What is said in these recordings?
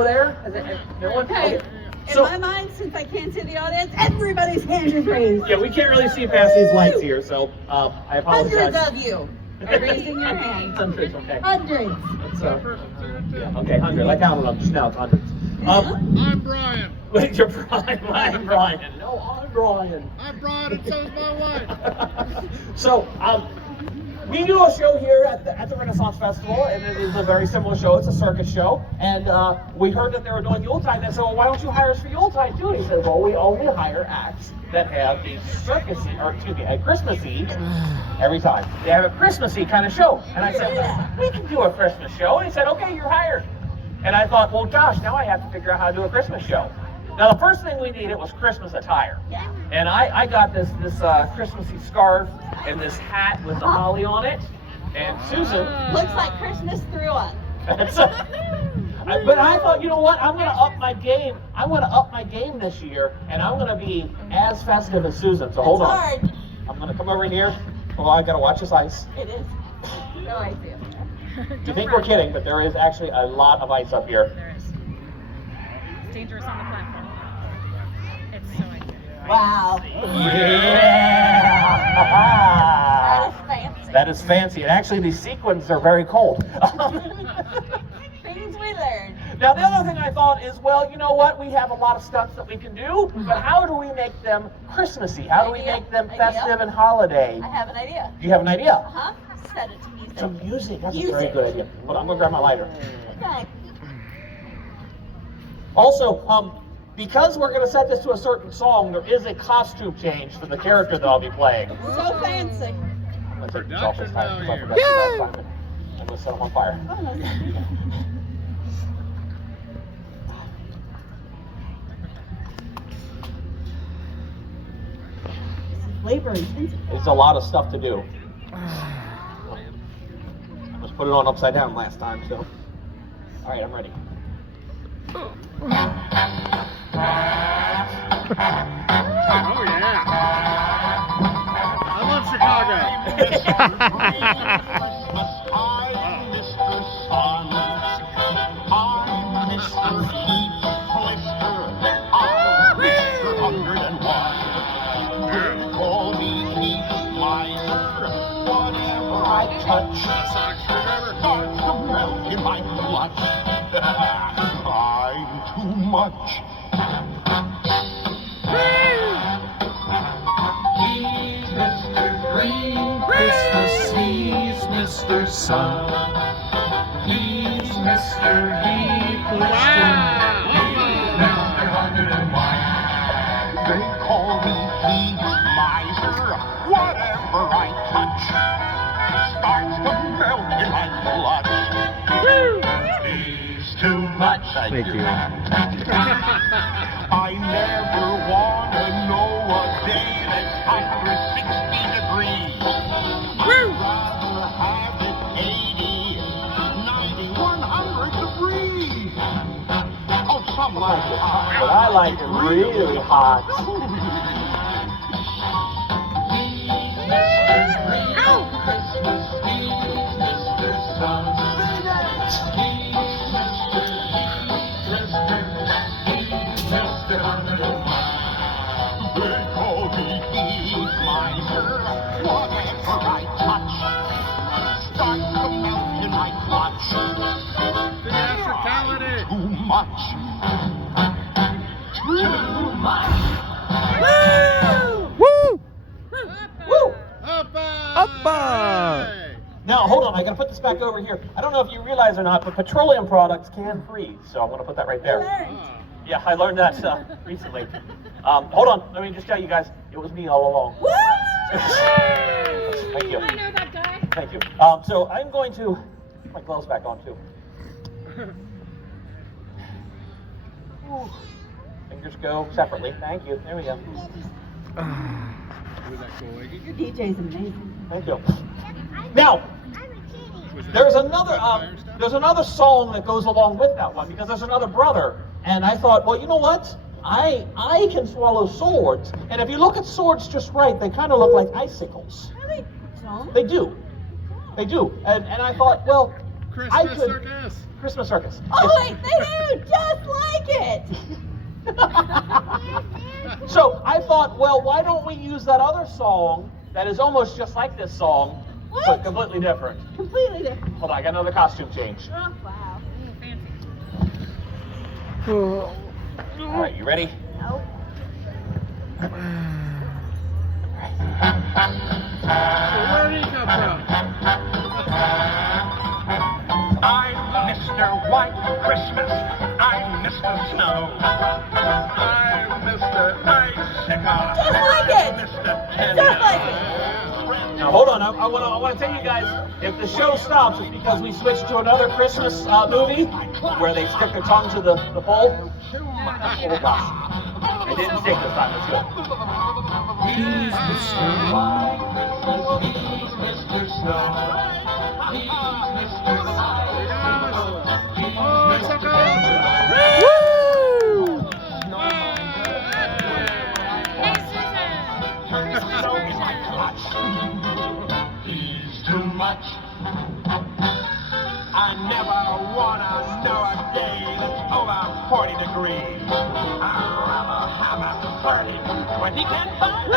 show there? No one? Okay. In my mind, since I can't see the audience, everybody's hands are raised. Yeah, we can't really see past these lights here, so I apologize. Hundreds of you are raising your hands. Hundreds, okay. Hundreds. Yeah, okay, 100. I counted them just now, it's hundreds. I'm Brian. Wait, you're Brian. I'm Brian. No, I'm Brian. I'm Brian, and so's my wife. So, we do a show here at the Renaissance Festival, and it is a very similar show. It's a circus show, and we heard that they were doing Yuletide, and I said, well, why don't you hire us for Yuletide too? And he said, well, we only hire acts that have a a Christmassy every time. They have a Christmassy kind of show. And I said, well, we can do a Christmas show. And he said, okay, you're hired. And I thought, well, gosh, now I have to figure out how to do a Christmas show. Now, the first thing we needed was Christmas attire. Yeah. And I got this Christmassy scarf and this hat with the holly on it. And Susan... Looks like Christmas threw up. But I thought, you know what? I'm going to up my game. I want to up my game this year, and I'm going to be as festive as Susan. So hold on. Hard. I'm going to come over here. Hold on, I got to watch this ice. It is. No ice here. You think we're kidding, but there is actually a lot of ice up here. There is. It's dangerous on the platform. It's so icy. Wow. Yeah! That is fancy. That is fancy. And actually, these sequins are very cold. Things we learned. Now, the other thing I thought is, well, you know what? We have a lot of stunts that we can do, but how do we make them Christmassy? How do we make them festive and holiday? I have an idea. Do you have an idea? Uh-huh. Set it to music. To music. That's a Music. very good idea. Hold on, I'm going to grab my lighter. Okay. Also, because we're going to set this to a certain song, there is a costume change for the character that I'll be playing. So fancy. I'm going to take these off this time because I forgot to last time. I'm going to set them on fire. Oh, no. Labor intensive. It's a lot of stuff to do. Let's put it on upside down last time, so. All right, I'm ready. Oh, yeah. I love Chicago. Touch starts to melt in my blood. I'm too much. He's Mr. Green Christmas. He's Mr. Sun. He's Mr. Heath. Mr. 101. They call me Heath Miser. Whatever I touch starts to melt in my blood. He's too much. Thank you. I never want to know a day that's under 60 degrees. I'd rather have it 80, 90, 100 degrees. Oh, some like it hot. But I like it really hot. Now, hold on, I gotta put this back over here. I don't know if you realize or not, but petroleum products can freeze, so I'm gonna put that right there. Yeah, I learned that recently. Hold on, let me just tell you guys, it was me all along. What? Thank you. I know that guy. Thank you. So I'm going to put my gloves back on too. Fingers go separately. Thank you. There we go. Your DJ's amazing. Thank you. Now, there's another song that goes along with that one because there's another brother, and I thought, well, you know what? I can swallow swords, and if you look at swords just right, they kind of look like icicles. Really? No? They do. They do. And I thought, well, I Christmas could. Circus. Christmas Circus. Oh wait, they do! Just thought, well, why don't we use that other song that is almost just like this song, but What? completely different? Completely different. Hold on, I got another costume change. Oh, wow. Fancy. All right, you ready? Nope. Where did he come from? I'm Mr. White Christmas. I'm Mr. Snow. I'm Mr. Icicle. Just like it. Mr. Just like it. Now hold on, I want to tell you guys, if the show stops, it's because we switched to another Christmas movie where they stick their tongue to the pole. Oh gosh, it didn't stick this time. That's good. He's Mr. White Christmas. He's Mr. Snow. He's Mr. Oh, Circus! Hey, Susan. Christmas version. He's too much. I never wanna know a day that's over 40 degrees. I'd rather have a 30 when he can find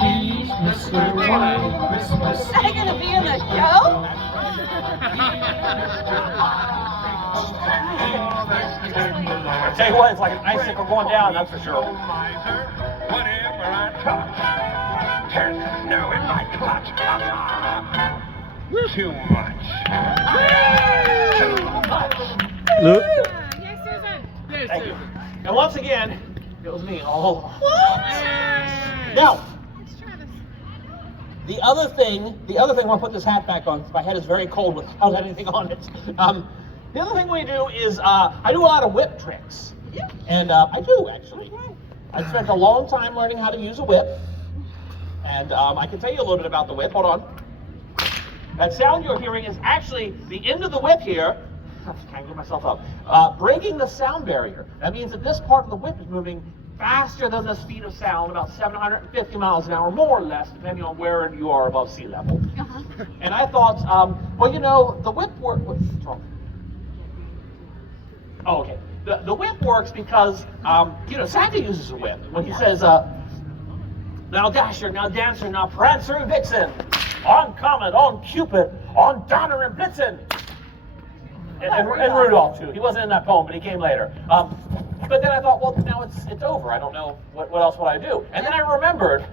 He's Mr. White Christmas. Is that gonna be in the show? I tell you what, it's like an icicle going down, that's for sure. Whatever I touch turns to snow in my clutch. Too much. Too much. Yay, Susan. Yes, Thank you. Susan. And once again, it was me all along. What? Hey. Now, It's Travis. the other thing, I want to put this hat back on because my head is very cold without anything on it. The other thing we do is I do a lot of whip tricks. Yeah. And I do, actually. I spent a long time learning how to use a whip. And I can tell you a little bit about the whip. Hold on. That sound you're hearing is actually the end of the whip here. I'm tangling myself up. Breaking the sound barrier. That means that this part of the whip is moving faster than the speed of sound, about 750 miles an hour, more or less, depending on where you are above sea level. Uh-huh. And I thought, well, you know, the whip works. What's wrong? Oh, okay. The whip works because, you know, Santa uses a whip. When he says, now Dasher, now Dancer, now Prancer and Vixen, on Comet, on Cupid, on Donner and Blitzen. And Rudolph, too. He wasn't in that poem, but he came later. But then I thought, well, now it's over. I don't know, what else would I do? And then I remembered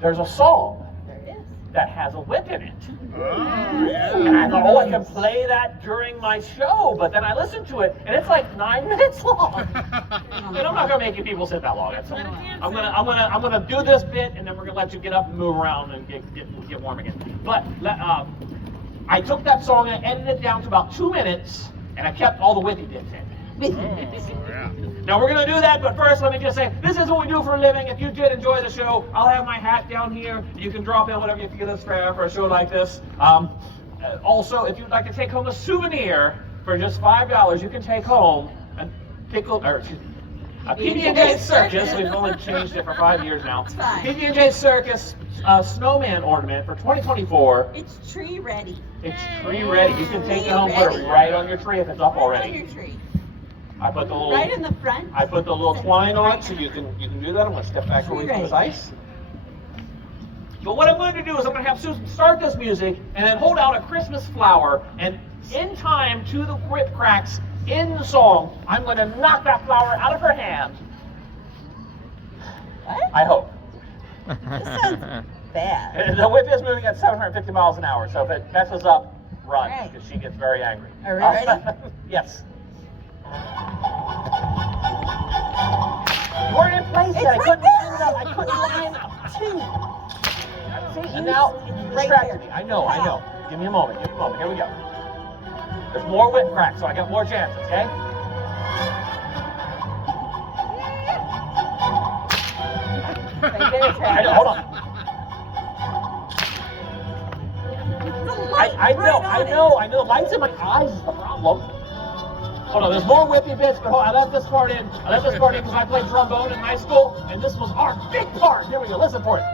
there's a song There it is. that has a whip in it. Oh, yeah. And I thought, oh, I can play that during my show. But then I listened to it, and it's like 9 minutes long. And I'm not gonna make you people sit that long. I'm gonna do this bit, and then we're gonna let you get up and move around and get warm again. But I took that song and I edited it down to about 2 minutes, and I kept all the whippy bits in. Oh, yeah. Now we're gonna do that, but first let me just say, this is what we do for a living. If you did enjoy the show, I'll have my hat down here. You can drop in whatever you feel is fair for a show like this. Also, if you'd like to take home a souvenir for just $5, you can take home a PB&J Circus. We've only changed it for 5 years now. It's fine. PB&J Circus snowman ornament for 2024. It's tree ready. It's tree ready. You can take it home, put it right on your tree if it's up Right on already. your tree. I put the little Right in the front. I put the little twine on it so you can do that. I'm gonna step back away from this ice. But what I'm going to do is I'm going to have Susan start this music and then hold out a Christmas flower, and in time to the whip cracks in the song, I'm going to knock that flower out of her hand. What? I hope. This sounds bad. The whip is moving at 750 miles an hour, so if it messes up, run, Right. because she gets very angry. Are we ready? Yes. You weren't in place It's yet. I right couldn't there. line it up. I couldn't line up. Two. See, and now It's you right distracted there. me. I know. Give me a moment. Here we go. There's more whip cracks, so I got more chances, okay? Right there, Travis. I know, hold on. The light I right on know. The light's in my eyes is the problem. Hold on, there's more whippy bits, but hold on, I left this part in. Because I played trombone in high school, and this was our big part. Here we go, listen for it.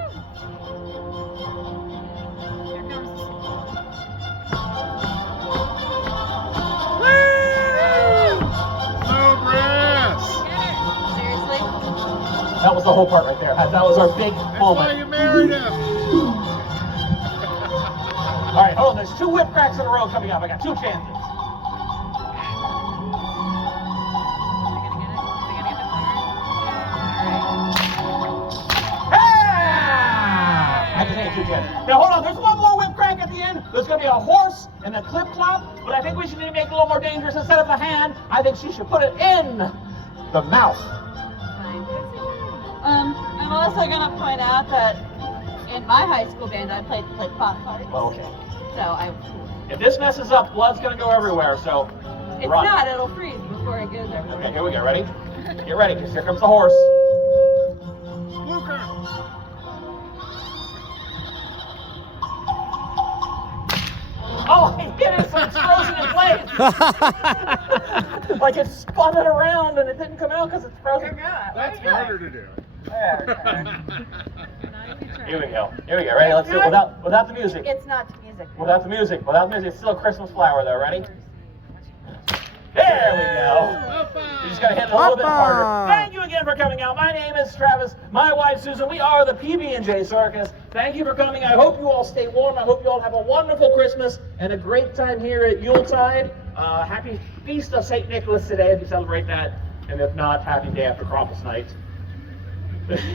Here comes. That was the whole part right there. That was our big That's why moment. you married him. All right, hold on. There's 2 whip cracks in a row coming up. I got 2 chances. Is he gonna get the Ah! I just had 2 chances. Now hold on. There's 1 more whip crack at the end. There's going to be a horse and a clip clop. But I think we should make it a little more dangerous. Instead of the hand, I think she should put it in the mouth. I'm also going to point out that in my high school band, I played pop parties. Okay. So If this messes up, blood's going to go everywhere. So it's run. not, it'll freeze before it goes everywhere. Okay, here we go. Ready? Get ready, because here comes the horse. Luker. Oh, he hit it, so it's frozen in place. Like it spun it around and it didn't come out because it's frozen. That's harder to do. Here we go. Here we go. Ready? Let's do it without the music. It's not music. Without the music. It's still a Christmas flower though. Ready? There we go. You just gotta hit it a little bit harder. Thank you again for coming out. My name is Travis. My wife Susan. We are the PB&J Circus. Thank you for coming. I hope you all stay warm. I hope you all have a wonderful Christmas and a great time here at Yuletide. Happy Feast of St. Nicholas today if you celebrate that. And if not, happy day after Krampus night.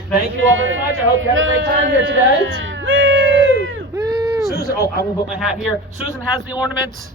Thank you all very much. I hope you had a great time here today. Woo! Susan, oh, I won't put my hat here. Susan has the ornaments.